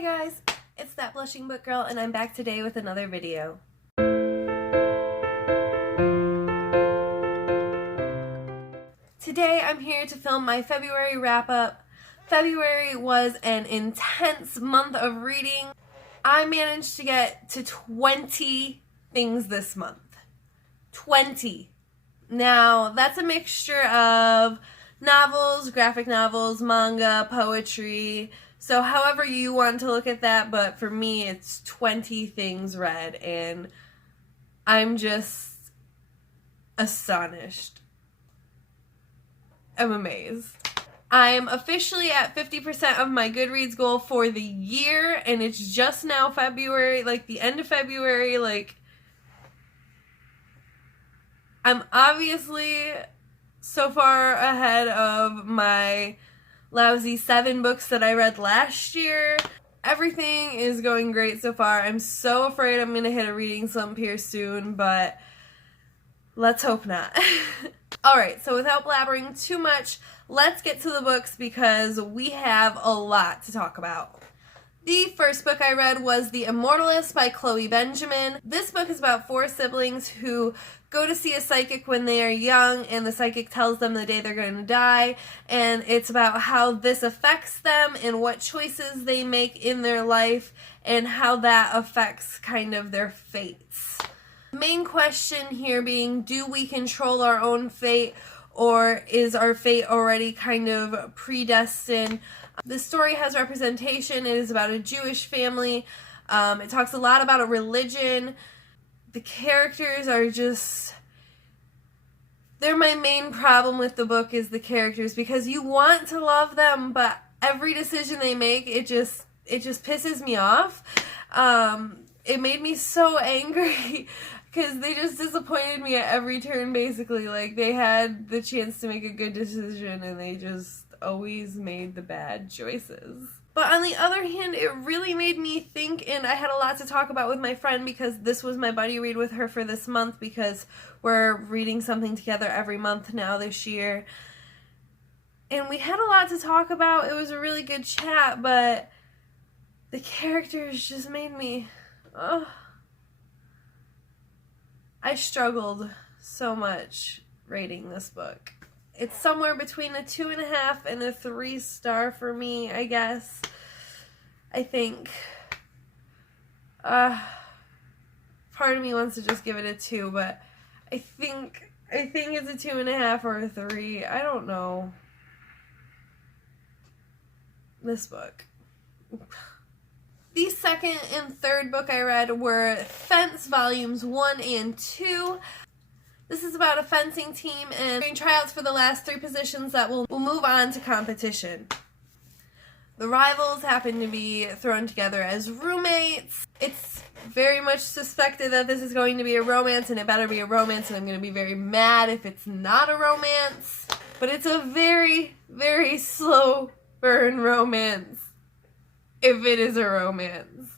Hi guys, it's that blushing book girl and I'm back today with another video. Today I'm here to film my February wrap-up. February was an intense month of reading. I managed to get to 20 things this month. 20. Now, that's a mixture of novels, graphic novels, manga, poetry, so however you want to look at that, but for me it's 20 things read, and I'm just astonished. I'm amazed. I'm officially at 50% of my Goodreads goal for the year, and it's just now February, like the end of February. Like, I'm obviously so far ahead of my lousy 7 books that I read last year. Everything is going great so far. I'm so afraid I'm going to hit a reading slump here soon, but let's hope not. Alright, so without blabbering too much, let's get to the books because we have a lot to talk about. The first book I read was The Immortalist by Chloe Benjamin. This book is about 4 siblings who go to see a psychic when they are young, and the psychic tells them the day they're going to die, and it's about how this affects them and what choices they make in their life and how that affects kind of their fates. The main question here being, do we control our own fate, or is our fate already kind of predestined? The story has representation. It is about a Jewish family. It talks a lot about a religion. The characters are just... they're my main problem with the book, is the characters, because you want to love them, but every decision they make, it just pisses me off. It made me so angry because they just disappointed me at every turn, basically. Like, they had the chance to make a good decision and they just always made the bad choices. But on the other hand, it really made me think, and I had a lot to talk about with my friend because this was my buddy read with her for this month because we're reading something together every month now this year. And we had a lot to talk about. It was a really good chat, but the characters just made me... I struggled so much rating this book. It's somewhere between a 2.5 and a 3 star for me, I guess. I think. Part of me wants to just give it a 2, but I think it's a 2.5 or a 3. I don't know. This book. The second and third book I read were Fence Volumes 1 and 2. This is about a fencing team and doing tryouts for the last 3 positions that will move on to competition. The rivals happen to be thrown together as roommates. It's very much suspected that this is going to be a romance, and it better be a romance, and I'm going to be very mad if it's not a romance. But it's a very, very slow burn romance. If it is a romance.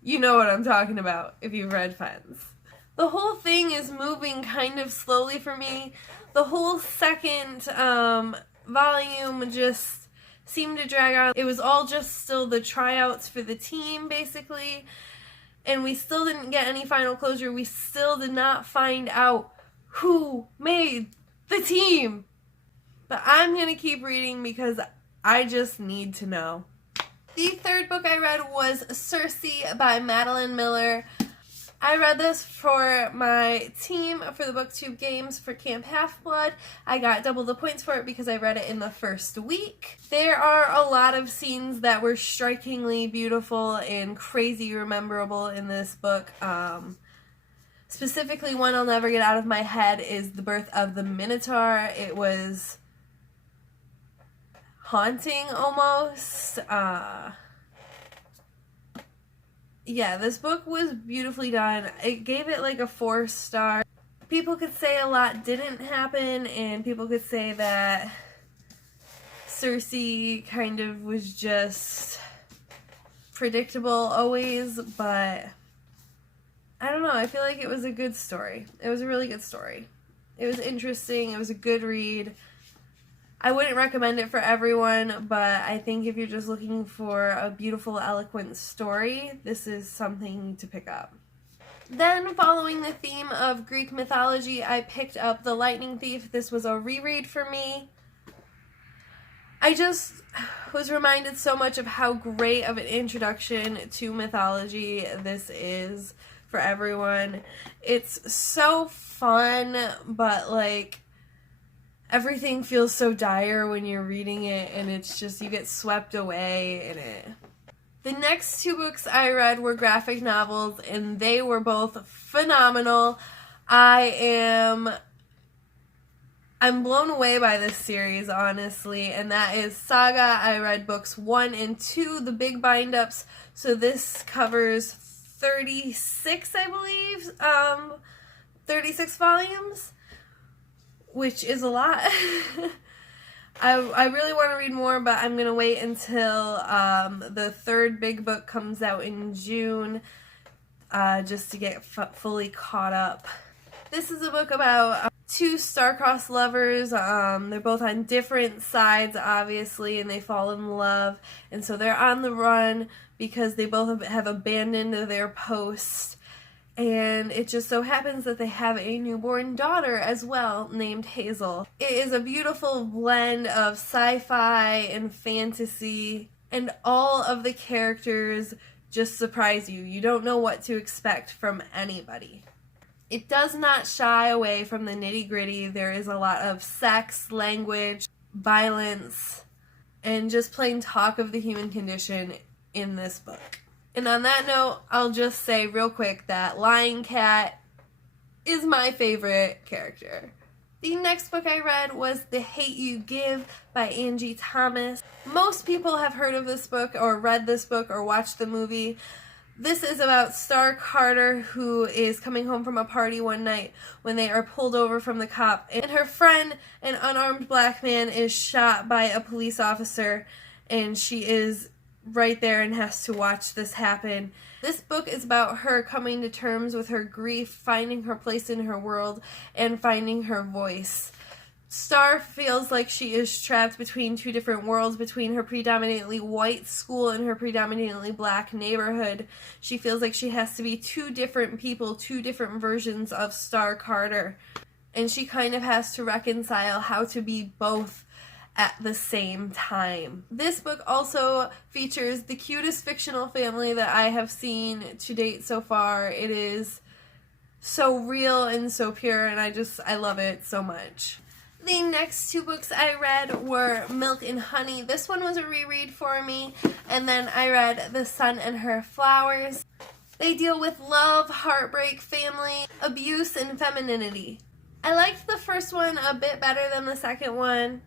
You know what I'm talking about if you've read Fence. The whole thing is moving kind of slowly for me. The whole second volume just seemed to drag on. It was all just still the tryouts for the team, basically. And we still didn't get any final closure. We still did not find out who made the team. But I'm going to keep reading because I just need to know. The third book I read was Circe by Madeline Miller. I read this for my team for the Booktube Games for Camp Half-Blood. I got double the points for it because I read it in the first week. There are a lot of scenes that were strikingly beautiful and crazy rememberable in this book. Specifically, one I'll never get out of my head is the birth of the Minotaur. It was haunting almost. Yeah, this book was beautifully done. It gave it like a 4 star. People could say a lot didn't happen, and people could say that Circe kind of was just predictable always, but I don't know. I feel like it was a good story. It was a really good story. It was interesting. It was a good read. I wouldn't recommend it for everyone, but I think if you're just looking for a beautiful, eloquent story, this is something to pick up. Then, following the theme of Greek mythology, I picked up The Lightning Thief. This was a reread for me. I just was reminded so much of how great of an introduction to mythology this is for everyone. It's so fun, but like everything feels so dire when you're reading it, and it's just, you get swept away in it. The next two books I read were graphic novels, and they were both phenomenal. I'm blown away by this series, honestly, and that is Saga. I read books 1 and 2, the big bind-ups, so this covers 36, I believe, 36 volumes, which is a lot. I really want to read more, but I'm going to wait until the third big book comes out in June, just to get fully caught up. This is a book about two star-crossed lovers. They're both on different sides, obviously, and they fall in love, and so they're on the run because they both have abandoned their post. And it just so happens that they have a newborn daughter as well, named Hazel. It is a beautiful blend of sci-fi and fantasy, and all of the characters just surprise you. You don't know what to expect from anybody. It does not shy away from the nitty-gritty. There is a lot of sex, language, violence, and just plain talk of the human condition in this book. And on that note, I'll just say real quick that Lion Cat is my favorite character. The next book I read was The Hate You Give by Angie Thomas. Most people have heard of this book or read this book or watched the movie. This is about Star Carter, who is coming home from a party one night when they are pulled over from the cop, and her friend, an unarmed black man, is shot by a police officer, and she is right there and has to watch this happen. This book is about her coming to terms with her grief, finding her place in her world, and finding her voice. Star feels like she is trapped between two different worlds, between her predominantly white school and her predominantly black neighborhood. She feels like she has to be two different people, two different versions of Star Carter. And she kind of has to reconcile how to be both at the same time. This book also features the cutest fictional family that I have seen to date so far. It is so real and so pure, and I love it so much. The next two books I read were Milk and Honey. This one was a reread for me, and then I read The Sun and Her Flowers. They deal with love, heartbreak, family, abuse, and femininity. I liked the first one a bit better than the second one.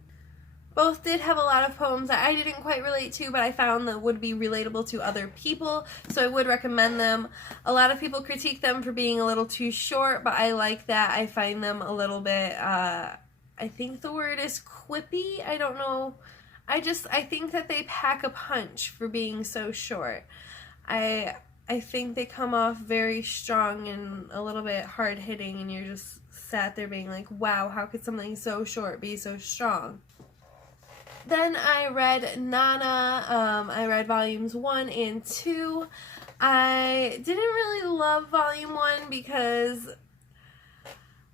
Both did have a lot of poems that I didn't quite relate to, but I found that would be relatable to other people, so I would recommend them. A lot of people critique them for being a little too short, but I like that. I find them a little bit, I think the word is quippy. I don't know. I think that they pack a punch for being so short. I think they come off very strong and a little bit hard-hitting, and you're just sat there being like, wow, how could something so short be so strong? Then I read Nana. I read volumes 1 and 2. I didn't really love volume 1 because,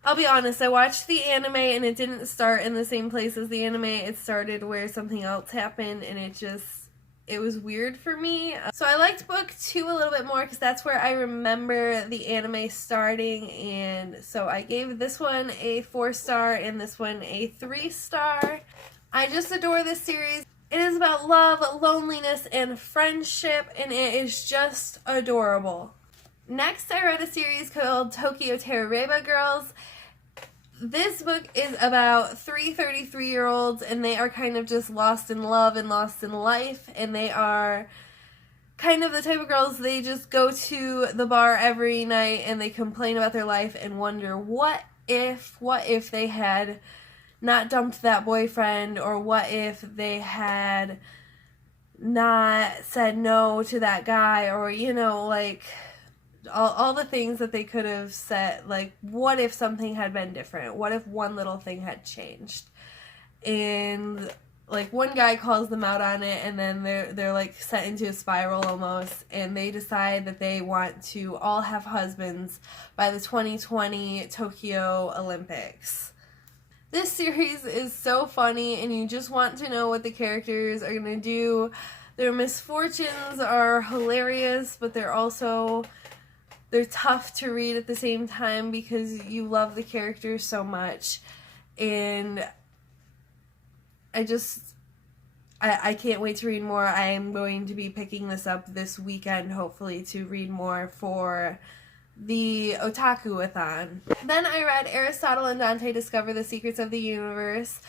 I'll be honest, I watched the anime and it didn't start in the same place as the anime. It started where something else happened, and it was weird for me. So I liked book 2 a little bit more because that's where I remember the anime starting, and so I gave this one a 4-star and this one a 3-star. I just adore this series. It is about love, loneliness, and friendship, and it is just adorable. Next, I read a series called Tokyo Terroreba Girls. This book is about 3 33-year-olds, and they are kind of just lost in love and lost in life, and they are kind of the type of girls, they just go to the bar every night and they complain about their life and wonder what if they had not dumped that boyfriend, or what if they had not said no to that guy, or like all the things that they could have said, like what if something had been different, what if one little thing had changed. and like one guy calls them out on it, and then they're like set into a spiral almost, and they decide that they want to all have husbands by the 2020 Tokyo Olympics. This series is so funny, and you just want to know what the characters are going to do. Their misfortunes are hilarious, but they're tough to read at the same time because you love the characters so much. And I can't wait to read more. I am going to be picking this up this weekend, hopefully, to read more for the Otaku-a-thon. Then I read Aristotle and Dante Discover the Secrets of the Universe.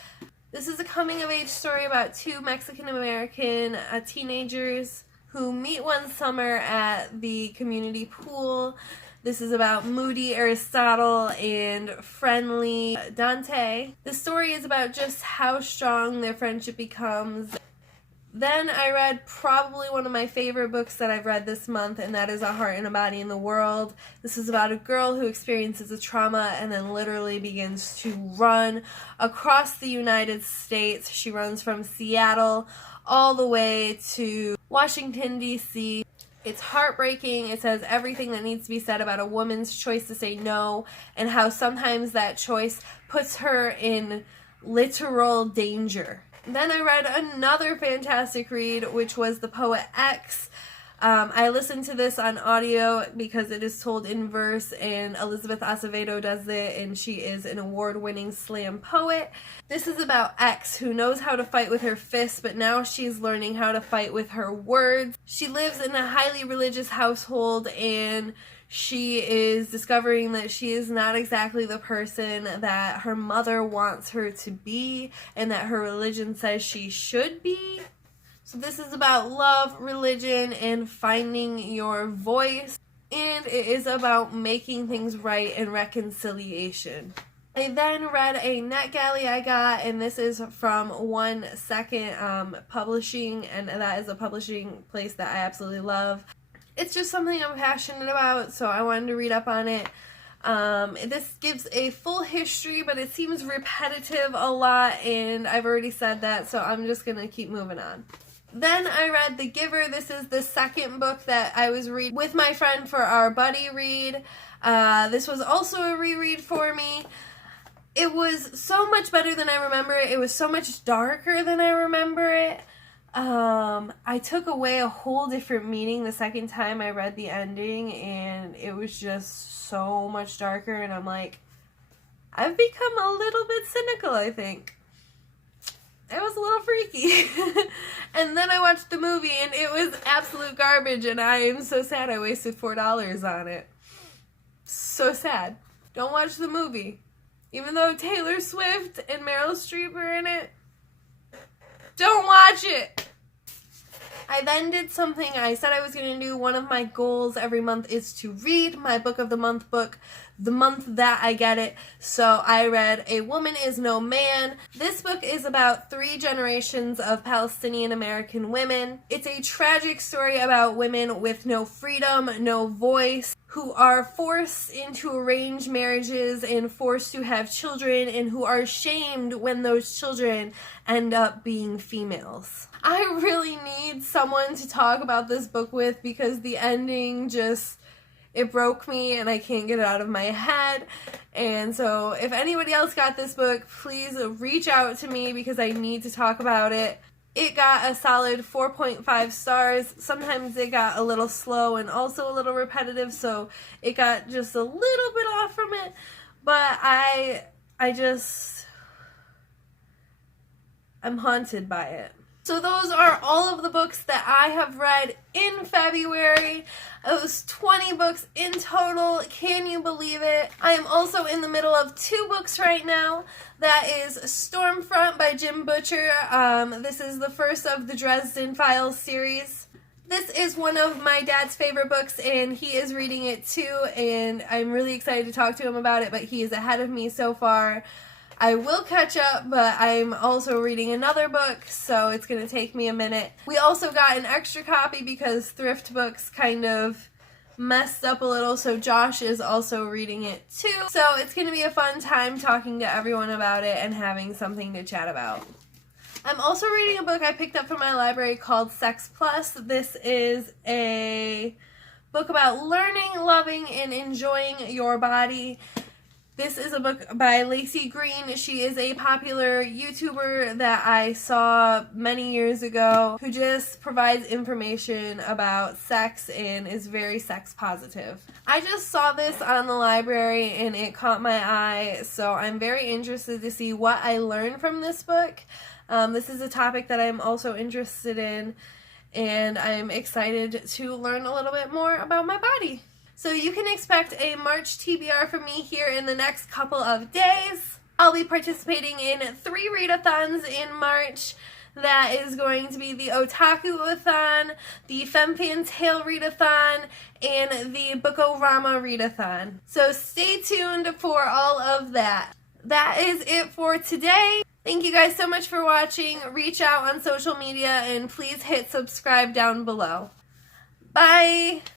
This is a coming-of-age story about two Mexican-American teenagers who meet one summer at the community pool. This is about moody Aristotle and friendly Dante. The story is about just how strong their friendship becomes. Then I read probably one of my favorite books that I've read this month, and that is A Heart and a Body in the World. This is about a girl who experiences a trauma and then literally begins to run across the United States. She runs from Seattle all the way to Washington, D.C. It's heartbreaking. It says everything that needs to be said about a woman's choice to say no, and how sometimes that choice puts her in literal danger. Then I read another fantastic read, which was The Poet X. I listened to this on audio because it is told in verse, and Elizabeth Acevedo does it, and she is an award-winning slam poet. This is about X, who knows how to fight with her fists, but now she's learning how to fight with her words. She lives in a highly religious household, and she is discovering that she is not exactly the person that her mother wants her to be, and that her religion says she should be. So this is about love, religion, and finding your voice. And it is about making things right and reconciliation. I then read a NetGalley I got, and this is from 1 Second Publishing, and that is a publishing place that I absolutely love. It's just something I'm passionate about, so I wanted to read up on it. This gives a full history, but it seems repetitive a lot, and I've already said that, so I'm just going to keep moving on. Then I read The Giver. This is the second book that I was reading with my friend for our buddy read. This was also a reread for me. It was so much better than I remember it. It was so much darker than I remember it. I took away a whole different meaning the second time I read the ending, and it was just so much darker, and I'm like, I've become a little bit cynical, I think. It was a little freaky. And then I watched the movie, and it was absolute garbage, and I am so sad I wasted $4 on it. So sad. Don't watch the movie. Even though Taylor Swift and Meryl Streep are in it, don't watch it. I then did something I said I was going to do. One of my goals every month is to read my book of the month book the month that I get it. So I read A Woman Is No Man. This book is about 3 generations of Palestinian American women. It's a tragic story about women with no freedom, no voice, who are forced into arranged marriages and forced to have children, and who are shamed when those children end up being females. I really need someone to talk about this book with, because the ending just, it broke me and I can't get it out of my head. And so if anybody else got this book, please reach out to me, because I need to talk about it. It got a solid 4.5 stars. Sometimes it got a little slow and also a little repetitive, so it got just a little bit off from it. But I'm haunted by it. So those are all of the books that I have read in February. It was 20 books in total. Can you believe it? I am also in the middle of 2 books right now. That is Stormfront by Jim Butcher. This is the first of the Dresden Files series. This is one of my dad's favorite books, and he is reading it too, and I'm really excited to talk to him about it, but he is ahead of me so far. I will catch up, but I'm also reading another book, so it's going to take me a minute. We also got an extra copy because thrift books kind of messed up a little, so Josh is also reading it too. So it's going to be a fun time talking to everyone about it and having something to chat about. I'm also reading a book I picked up from my library called Sex Plus. This is a book about learning, loving, and enjoying your body. This is a book by Lacey Green. She is a popular YouTuber that I saw many years ago who just provides information about sex and is very sex positive. I just saw this on the library and it caught my eye, so I'm very interested to see what I learned from this book. This is a topic that I'm also interested in, and I'm excited to learn a little bit more about my body. So you can expect a March TBR from me here in the next couple of days. I'll be participating in 3 readathons in March. That is going to be the Otaku-a-thon, the Femme Fantail readathon, and the Bookorama readathon. So stay tuned for all of that. That is it for today. Thank you guys so much for watching. Reach out on social media and please hit subscribe down below. Bye!